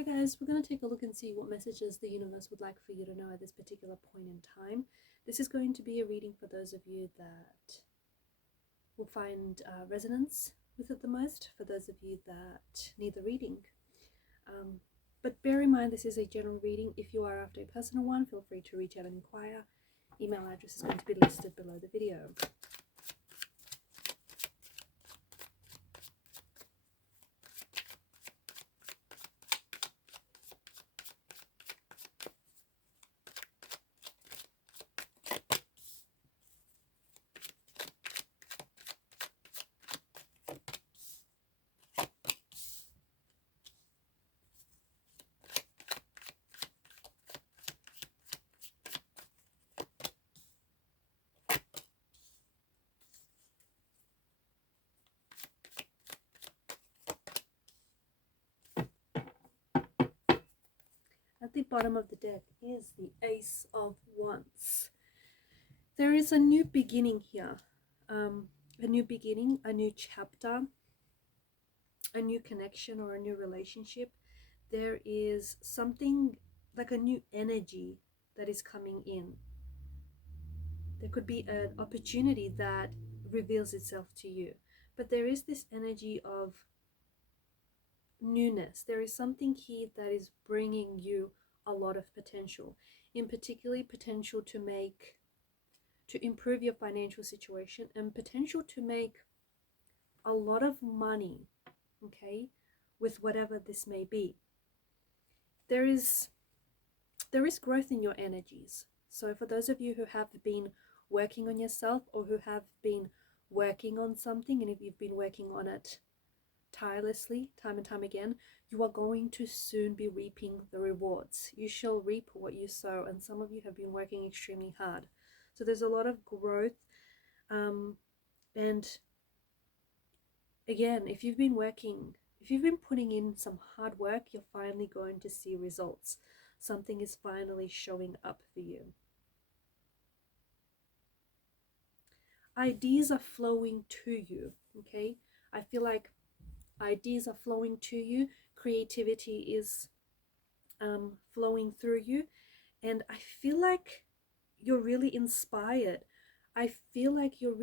Hi guys, we're going to take a look and see what messages the universe would like for you to know at this particular point in time. This is going to be a reading for those of you that will find resonance with it the most, for those of you that need the reading. But bear in mind, this is a general reading. If you are after a personal one, feel free to reach out and inquire. Email address is going to be listed below the video. At the bottom of the deck is the Ace of Wands. There is a new beginning here. A new beginning, a new chapter, a new connection or a new relationship. There is something like a new energy that is coming in. There could be an opportunity that reveals itself to you. But there is this energy of newness. There is something here that is bringing you a lot of potential, in particularly potential to improve your financial situation and potential to make a lot of money, okay, with whatever this may be. There is growth in your energies. So for those of you who have been working on yourself or who have been working on something, and if you've been working on it tirelessly time and time again, you are going to soon be reaping the rewards. You shall reap what you sow, and some of you have been working extremely hard. So there's a lot of growth, and again, if you've been putting in some hard work, you're finally going to see results. Something is finally showing up for you. Ideas are flowing to you, okay? I feel like ideas are flowing to you. Creativity is flowing through you. And I feel like you're really inspired. I feel like you're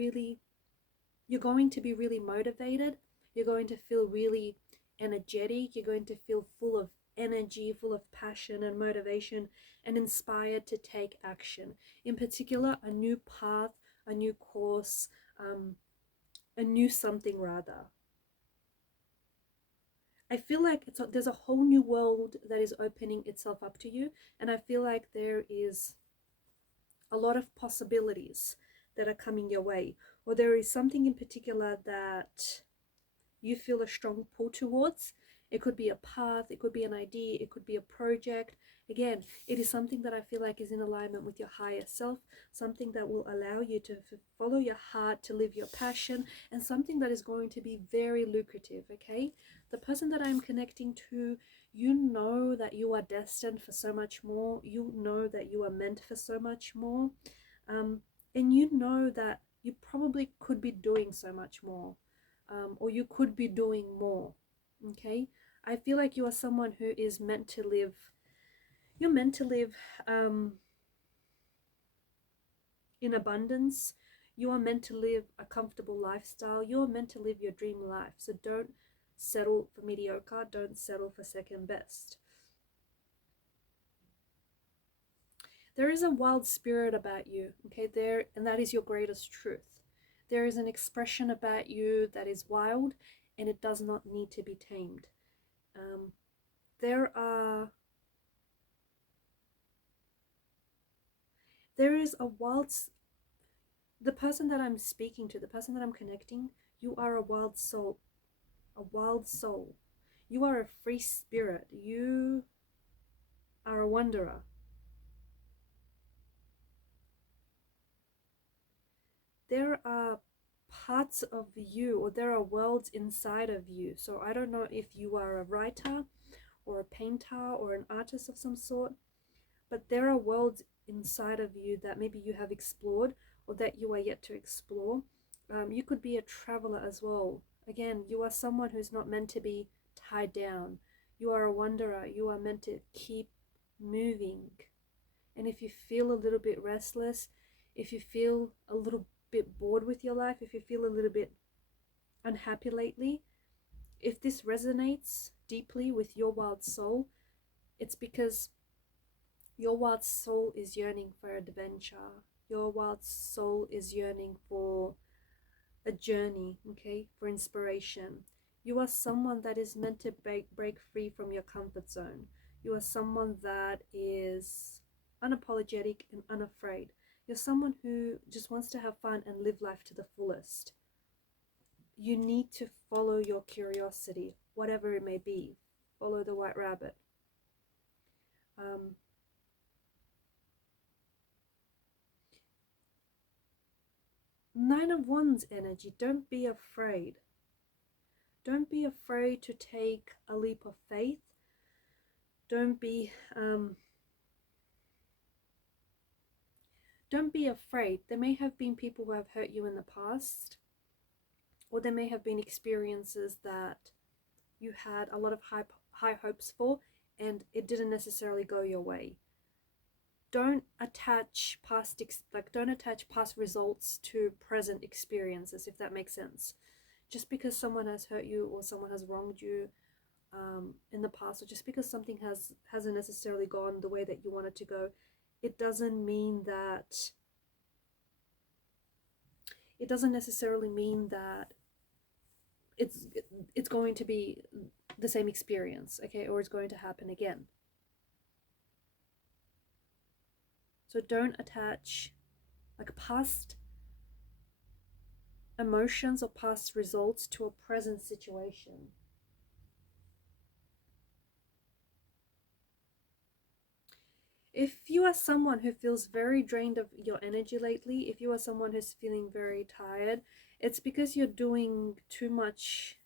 going to be really motivated. You're going to feel really energetic. You're going to feel full of energy, full of passion and motivation, and inspired to take action. In particular, a new path, a new course, a new something rather. I feel like there's a whole new world that is opening itself up to you, and I feel like there is a lot of possibilities that are coming your way, or there is something in particular that you feel a strong pull towards. It could be a path, it could be an idea, it could be a project. Again, it is something that I feel like is in alignment with your higher self, something that will allow you to follow your heart, to live your passion, and something that is going to be very lucrative, okay? The person that I'm connecting to, you know that you are destined for so much more. You know that you are meant for so much more. And you know that you probably could be doing so much more. Or you could be doing more, okay? I feel like you are someone who is meant to live, you're meant to live in abundance. You are meant to live a comfortable lifestyle. You are meant to live your dream life. So don't settle for mediocre. Don't settle for second best. There is a wild spirit about you, okay, and that is your greatest truth. There is an expression about you that is wild, and it does not need to be tamed. There is a wild, the person that I'm speaking to, the person that I'm connecting, you are a wild soul. A wild soul. You are a free spirit. You are a wanderer. There are parts of you, or there are worlds inside of you. So I don't know if you are a writer or a painter or an artist of some sort, but there are worlds inside of you that maybe you have explored or that you are yet to explore. You could be a traveler as well. Again, you are someone who's not meant to be tied down. You are a wanderer. You are meant to keep moving. And if you feel a little bit restless, if you feel a little bit bored with your life, if you feel a little bit unhappy lately, if this resonates deeply with your wild soul, it's because your wild soul is yearning for adventure. Your wild soul is yearning for a journey, okay, for inspiration. You are someone that is meant to break free from your comfort zone. You are someone that is unapologetic and unafraid. You're someone who just wants to have fun and live life to the fullest. You need to follow your curiosity, whatever it may be. Follow the white rabbit. Nine of Wands energy. Don't be afraid. Don't be afraid to take a leap of faith. Don't be afraid. There may have been people who have hurt you in the past, or there may have been experiences that you had a lot of high hopes for, and it didn't necessarily go your way. Don't attach past results to present experiences, if that makes sense. Just because someone has hurt you or someone has wronged you in the past, or just because something hasn't necessarily gone the way that you want it to go, it doesn't necessarily mean that it's going to be the same experience, okay, or it's going to happen again. So don't attach past emotions or past results to a present situation. If you are someone who feels very drained of your energy lately, if you are someone who's feeling very tired, it's because you're doing too much.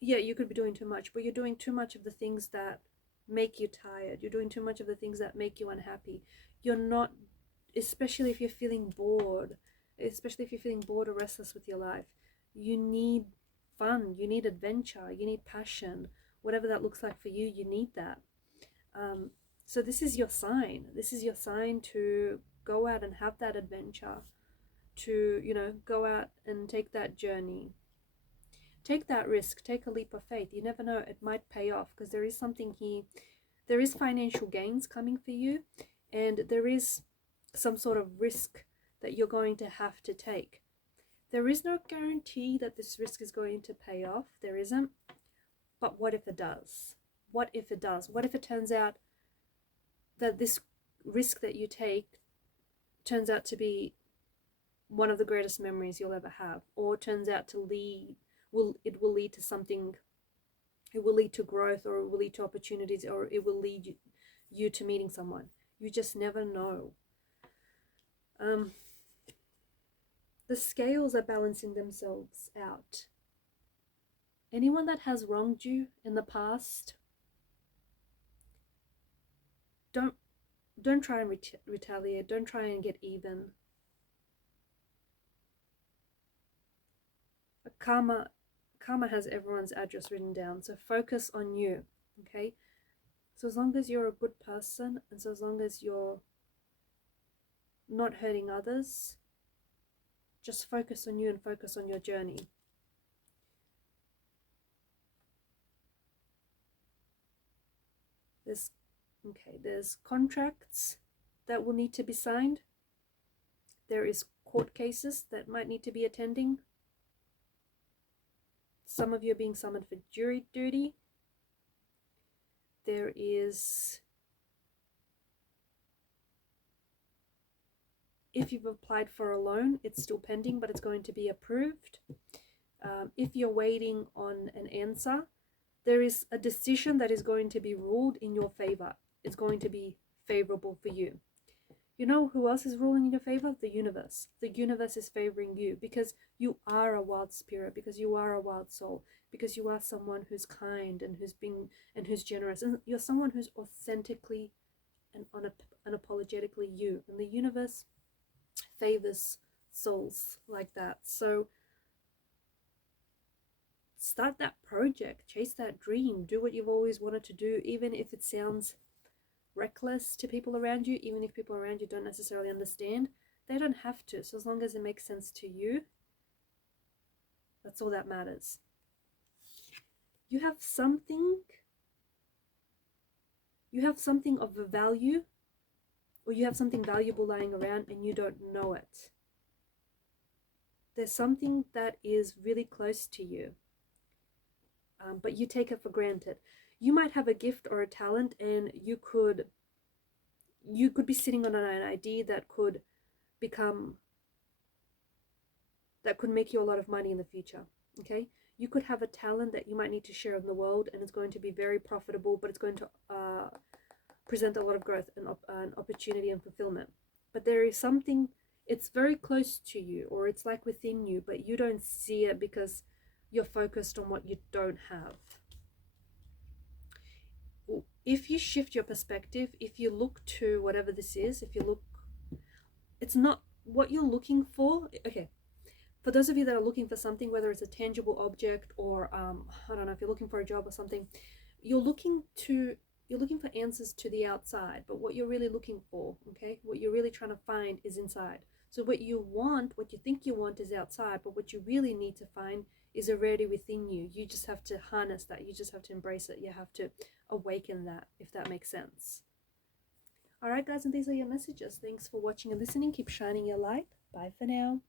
Yeah, you could be doing too much, but you're doing too much of the things that make you tired. You're doing too much of the things that make you unhappy. You're not, especially if you're feeling bored, or restless with your life. You need fun, you need adventure, you need passion. Whatever that looks like for you, you need that. So this is your sign. This is your sign to go out and have that adventure, to, go out and take that journey. Take that risk, take a leap of faith. You never know, it might pay off, because there is something here. There is financial gains coming for you, and there is some sort of risk that you're going to have to take. There is no guarantee that this risk is going to pay off. There isn't. But what if it does? What if it does? What if it turns out that this risk that you take turns out to be one of the greatest memories you'll ever have, or turns out to it will lead to something, it will lead to growth, or it will lead to opportunities, or it will lead you to meeting someone. You just never know. The scales are balancing themselves out. Anyone that has wronged you in the past, don't try and retaliate. Don't try and get even. Karma has everyone's address written down, so focus on you, okay? So as long as you're a good person, and so as long as you're not hurting others, just focus on you and focus on your journey. There's contracts that will need to be signed. There is court cases that might need to be attending. Some of you are being summoned for jury duty. There is, if you've applied for a loan, it's still pending, but it's going to be approved. If you're waiting on an answer, there is a decision that is going to be ruled in your favor. It's going to be favorable for you. You know who else is ruling in your favor? The universe. The universe is favoring you because you are a wild spirit, because you are a wild soul, because you are someone who's kind and who's generous, and you're someone who's authentically and unapologetically you. And the universe favors souls like that. So start that project, chase that dream, do what you've always wanted to do, even if it sounds reckless to people around you, even if people around you don't necessarily understand. They don't have to. So as long as it makes sense to you, that's all that matters. You have something of a value, or you have something valuable lying around and you don't know it. There's something that is really close to you, but you take it for granted. You might have a gift or a talent, and you could be sitting on an idea that could make you a lot of money in the future. Okay, you could have a talent that you might need to share in the world, and it's going to be very profitable, but it's going to present a lot of growth and opportunity and fulfillment. But there is something, it's very close to you, or it's like within you, but you don't see it because you're focused on what you don't have. If you shift your perspective, if you look to whatever this is, it's not what you're looking for. Okay, for those of you that are looking for something, whether it's a tangible object or I don't know, if you're looking for a job or something, you're looking for answers to the outside, but what you're really looking for, okay, what you're really trying to find is inside. So what you think you want is outside, but what you really need to find is already within you. You just have to harness that. You just have to embrace it. You have to awaken that, if that makes sense. All right, guys, and these are your messages. Thanks for watching and listening. Keep shining your light. Bye for now.